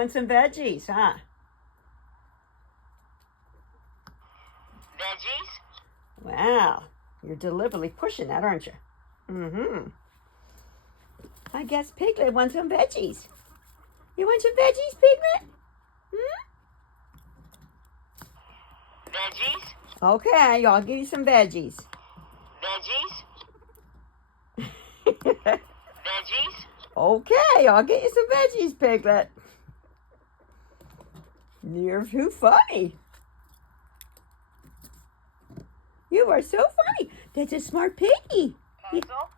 want some veggies, huh? Veggies? Wow. You're deliberately pushing that, aren't you? I guess Piglet wants some veggies. You want some veggies, Piglet? Veggies? Okay, I'll give you some veggies. Veggies? Veggies? Okay, I'll get you some veggies, Piglet. You're too funny. You are so funny. That's a smart piggy. Pencil?